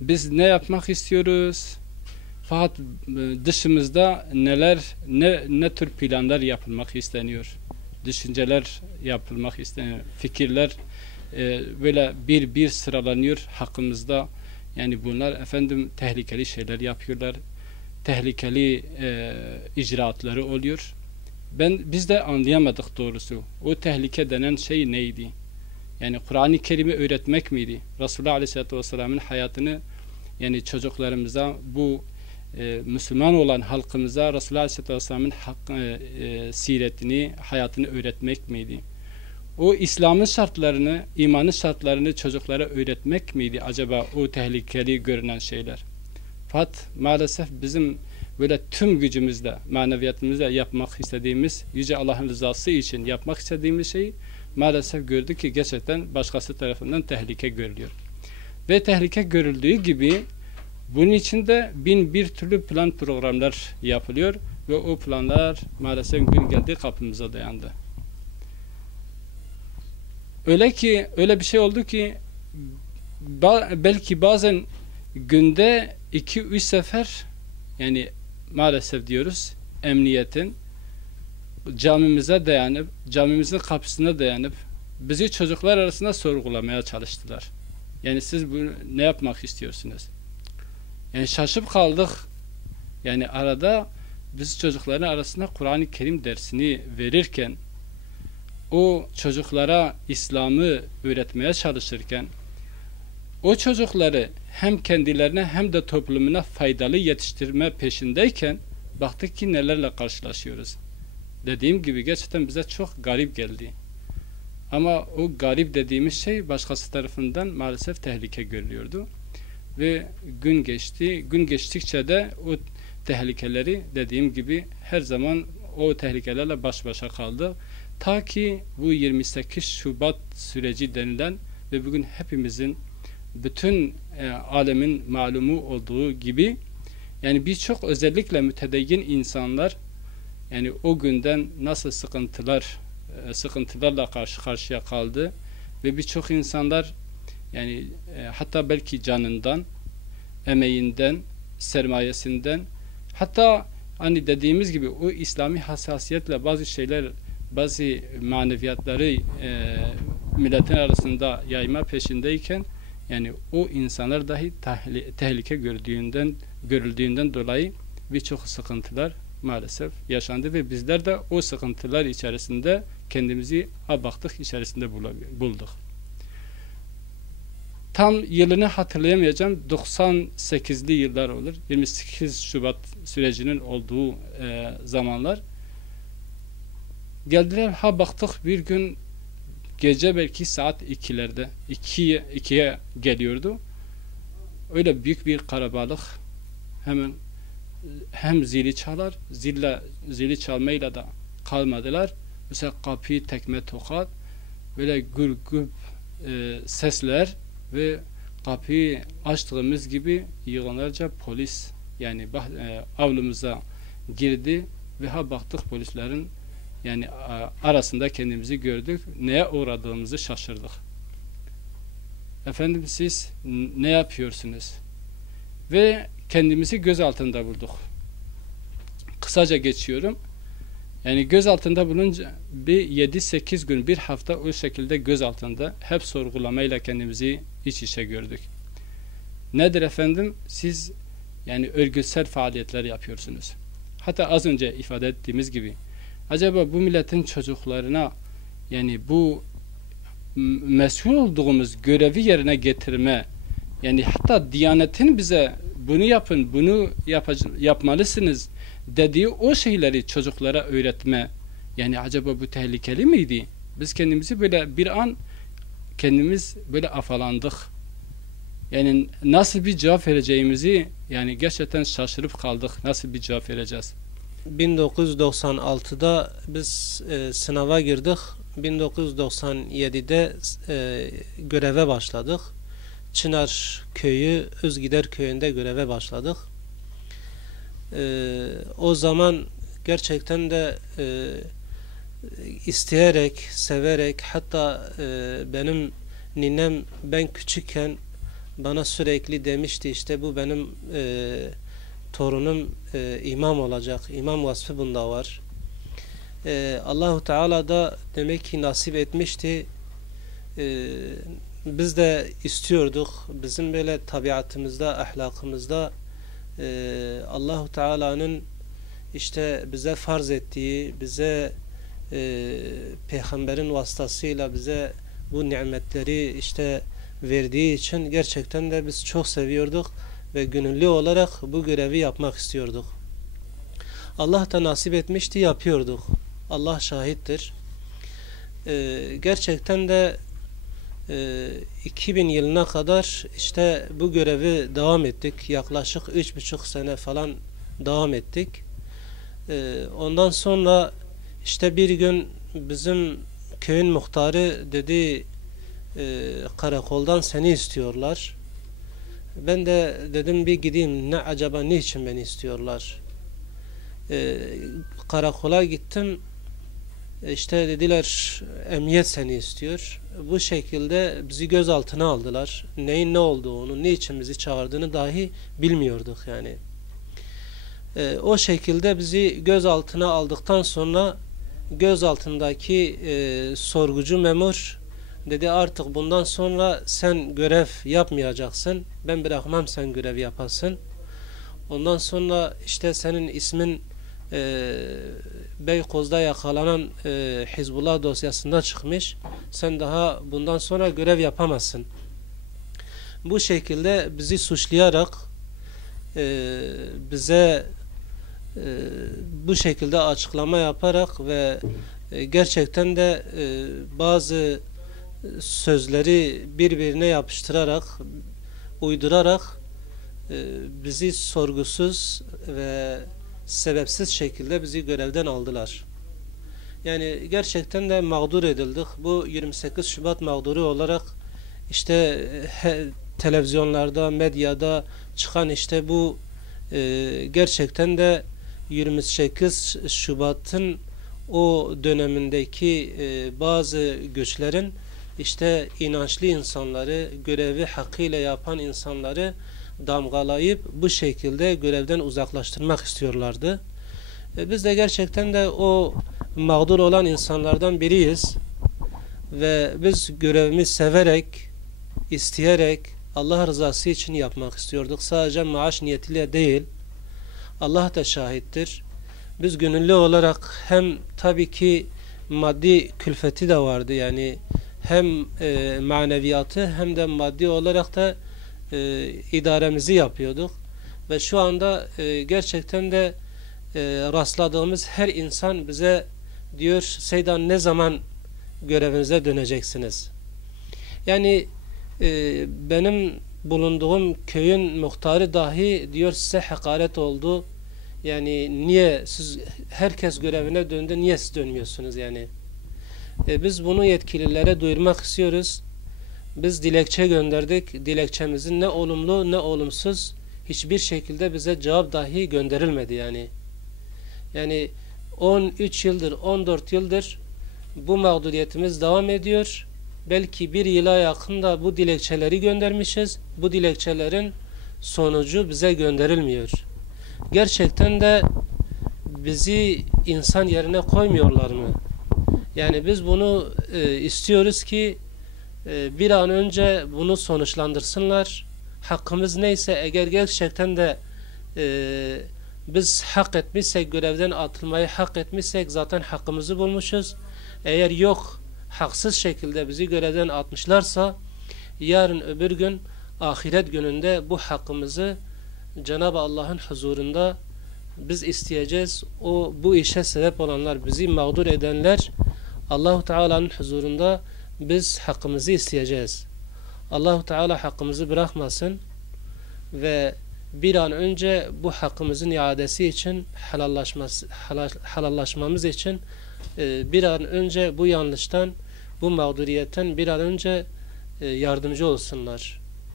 Biz ne yapmak istiyoruz? Fakat dışımızda ne tür planlar yapılmak isteniyor? Düşünceler yapılmak isteniyor. Fikirler böyle bir sıralanıyor hakkımızda. Yani bunlar efendim tehlikeli şeyler yapıyorlar. Tehlikeli icraatları oluyor. Biz de anlayamadık doğrusu. O tehlike denen şey neydi? Yani Kur'an-ı Kerim'i öğretmek miydi? Resulullah Aleyhisselatü Vesselam'ın hayatını, yani çocuklarımıza, bu Müslüman olan halkımıza Resulullah Aleyhisselatü Vesselam'ın siretini, hayatını öğretmek miydi? O İslam'ın şartlarını, imanın şartlarını çocuklara öğretmek miydi acaba o tehlikeli görünen şeyler? Fakat maalesef bizim böyle tüm gücümüzle, maneviyatımızla yapmak istediğimiz, Yüce Allah'ın rızası için yapmak istediğimiz şeyi maalesef gördük ki gerçekten başkası tarafından tehlike görülüyor. Ve tehlike görüldüğü gibi bunun için de bin bir türlü plan programlar yapılıyor ve o planlar maalesef gün geldi kapımıza dayandı. Öyle bir şey oldu ki belki bazen günde 2-3 sefer, yani maalesef diyoruz, emniyetin camimizin kapısına dayanıp bizi çocuklar arasında sorgulamaya çalıştılar. Yani siz bunu ne yapmak istiyorsunuz? Yani şaşıp kaldık. Yani arada biz çocukların arasında Kur'an-ı Kerim dersini verirken, o çocuklara İslam'ı öğretmeye çalışırken, o çocukları hem kendilerine hem de toplumuna faydalı yetiştirme peşindeyken baktık ki nelerle karşılaşıyoruz. Dediğim gibi gerçekten bize çok garip geldi. Ama o garip dediğimiz şey başkası tarafından maalesef tehlike görülüyordu. Ve gün geçti. Gün geçtikçe de o tehlikeleri, dediğim gibi, her zaman o tehlikelerle baş başa kaldı. Ta ki bu 28 Şubat süreci denilen ve bugün hepimizin, bütün alemin malumu olduğu gibi, yani birçok özellikle mütedeyyin insanlar yani o günden nasıl sıkıntılarla karşı karşıya kaldı ve birçok insanlar yani hatta belki canından, emeğinden, sermayesinden, hatta hani dediğimiz gibi o İslami hassasiyetle bazı maneviyatları milletin arasında yayma peşindeyken, yani o insanlar dahi tehlike görüldüğünden dolayı birçok sıkıntılar maalesef yaşandı ve bizler de o sıkıntılar içerisinde kendimizi baktık içerisinde bulduk. Tam yılını hatırlayamayacağım, 98'li yıllar olur. 28 Şubat sürecinin olduğu zamanlar. Geldiler, baktık bir gün gece belki saat 2'ye geliyordu. Öyle büyük bir kalabalık, hem zili çalar, zili çalmayla da kalmadılar. Mesela kapıyı tekme tokat, böyle gür sesler ve kapıyı açtığımız gibi yığınlarca polis yani avlumuza girdi ve baktık polislerin yani arasında kendimizi gördük. Neye uğradığımızı şaşırdık. Efendim siz ne yapıyorsunuz? Ve kendimizi göz altında bulduk. Kısaca geçiyorum. Yani göz altında bulunca bir 7-8 gün, bir hafta o şekilde göz altında hep sorgulamayla kendimizi iç içe gördük. Nedir efendim? Siz yani örgütsel faaliyetler yapıyorsunuz. Hatta az önce ifade ettiğimiz gibi acaba bu milletin çocuklarına yani bu mesul olduğumuz görevi yerine getirme, yani hatta Diyanet'in bize bunu yapın, bunu yapmalısınız dediği o şeyleri çocuklara öğretme, yani acaba bu tehlikeli miydi? Biz kendimizi böyle bir an kendimiz böyle afalandık. Yani nasıl bir cevap vereceğimizi yani gerçekten şaşırıp kaldık. Nasıl bir cevap vereceğiz? 1996'da biz sınava girdik. 1997'de göreve başladık. Çınar Köyü, Özgider Köyü'nde göreve başladık. O zaman gerçekten de isteyerek, severek, hatta benim ninem ben küçükken bana sürekli demişti işte bu benim torunum imam olacak. İmam vasfı bunda var. Allahu Teala da demek ki nasip etmişti. Biz de istiyorduk. Bizim böyle tabiatımızda, ahlakımızda Allahu Teala'nın işte bize farz ettiği, bize peygamberin vasıtasıyla bize bu nimetleri işte verdiği için gerçekten de biz çok seviyorduk ve gönüllü olarak bu görevi yapmak istiyorduk. Allah da nasip etmişti, yapıyorduk. Allah şahittir. Gerçekten de 2000 yılına kadar işte bu görevi devam ettik. Yaklaşık 3,5 sene falan devam ettik. Ondan sonra işte bir gün bizim köyün muhtarı dedi karakoldan seni istiyorlar. Ben de dedim bir gideyim, ne acaba niçin beni istiyorlar? Karakola gittim. İşte dediler emniyet seni istiyor. Bu şekilde bizi gözaltına aldılar. Neyin ne olduğunu, niçin bizi çağırdığını dahi bilmiyorduk yani. O şekilde bizi gözaltına aldıktan sonra gözaltındaki sorgucu memur dedi artık bundan sonra sen görev yapmayacaksın. Ben bırakmam sen görev yapasın. Ondan sonra işte senin ismin Beykoz'da yakalanan Hizbullah dosyasında çıkmış. Sen daha bundan sonra görev yapamazsın. Bu şekilde bizi suçlayarak bize bu şekilde açıklama yaparak ve gerçekten de bazı sözleri birbirine yapıştırarak, uydurarak bizi sorgusuz ve sebepsiz şekilde bizi görevden aldılar. Yani gerçekten de mağdur edildik. Bu 28 Şubat mağduru olarak işte televizyonlarda, medyada çıkan işte bu gerçekten de 28 Şubat'ın o dönemindeki bazı güçlerin işte inançlı insanları, görevi hakkıyla yapan insanları damgalayıp bu şekilde görevden uzaklaştırmak istiyorlardı. Biz de gerçekten de o mağdur olan insanlardan biriyiz ve biz görevimizi severek, isteyerek, Allah rızası için yapmak istiyorduk. Sadece maaş niyetiyle değil. Allah da şahittir. Biz gönüllü olarak hem tabii ki maddi külfeti de vardı yani hem maneviyatı hem de maddi olarak da idaremizi yapıyorduk ve şu anda gerçekten de rastladığımız her insan bize diyor Seydan ne zaman görevinize döneceksiniz? Yani benim bulunduğum köyün muhtarı dahi diyor size hakaret oldu. Yani niye siz herkes görevine döndü, niye siz dönmüyorsunuz yani? Biz bunu yetkililere duyurmak istiyoruz. Biz dilekçe gönderdik. Dilekçemizin ne olumlu ne olumsuz hiçbir şekilde bize cevap dahi gönderilmedi yani. Yani 13 yıldır, 14 yıldır bu mağduriyetimiz devam ediyor. Belki bir yıla yakında bu dilekçeleri göndermişiz. Bu dilekçelerin sonucu bize gönderilmiyor. Gerçekten de bizi insan yerine koymuyorlar mı? Yani biz bunu istiyoruz ki bir an önce bunu sonuçlandırsınlar. Hakkımız neyse eğer gerçekten de biz hak etmişsek, görevden atılmayı hak etmişsek zaten hakkımızı bulmuşuz. Eğer yok, haksız şekilde bizi görevden atmışlarsa yarın öbür gün ahiret gününde bu hakkımızı Cenab-ı Allah'ın huzurunda biz isteyeceğiz. Bu işe sebep olanlar, bizi mağdur edenler Allah-u Teala'nın huzurunda biz hakkımızı isteyeceğiz. Allah-u Teala hakkımızı bırakmasın ve bir an önce bu hakkımızın iadesi için halallaşmamız için bir an önce bu yanlıştan, bu mağduriyetten bir an önce yardımcı olsunlar.